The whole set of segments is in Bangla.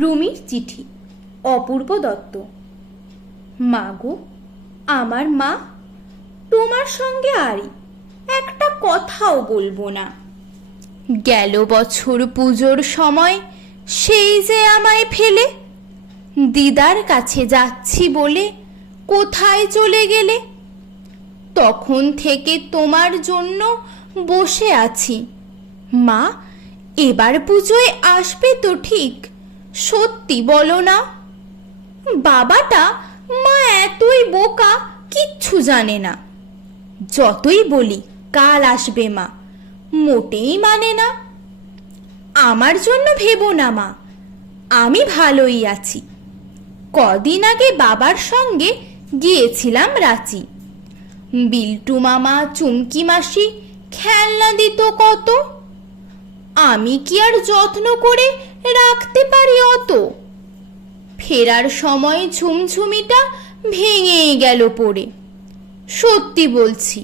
রুমির চিঠি অপূর্ব দত্ত মা গো আমার মা তোমার সঙ্গে আরি একটা কথাও বলবো না গেল বছর পুজোর সময় সেই যে আমায় ফেলে দিদার কাছে যাচ্ছি বলে কোথায় চলে গেলে তখন থেকে তোমার জন্য বসে আছি মা এবার পুজোয় আসবে তো ঠিক সত্যি বলো না বাবাটা মা এতই বোকা কিচ্ছু জানে না যতই বলি কাল আসবে মা মোটেই মানে না আমার জন্য ভেবো না মা আমি ভালোই আছি কদিন আগে বাবার সঙ্গে গিয়েছিলাম রাঁচি বিল্টু মামা চুমকি মাসি খেলনা দিত কত আমি কি আর যত্ন করে রাখ ফেরার সময় ঝুমঝুমিটা ভেঙেই গেল পড়ে সত্যি বলছি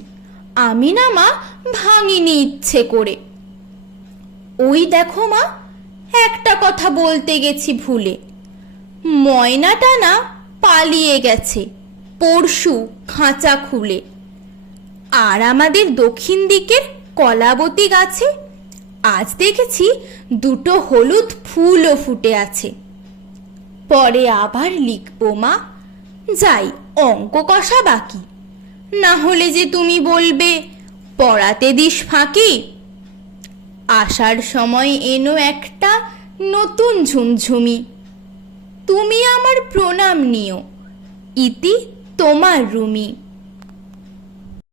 আমি না মা ভাঙিনি ইচ্ছে করে ওই দেখো মা একটা কথা বলতে গেছি ভুলে ময়নাটা না পালিয়ে গেছে পরশু খাঁচা খুলে আর আমাদের দক্ষিণ দিকের কলাবতী গাছে আজ দেখেছি দুটো হলুদ ফুলও ফুটে আছে পরে আবার লিখব মা যাই অঙ্ক কষা বাকি না হলে যে তুমি বলবে পড়াতে দিস ফাঁকি আসার সময় এনো একটা নতুন ঝুমঝুমি তুমি আমার প্রণাম নিও ইতি তোমার রুমি